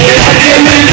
I'm gonna make it.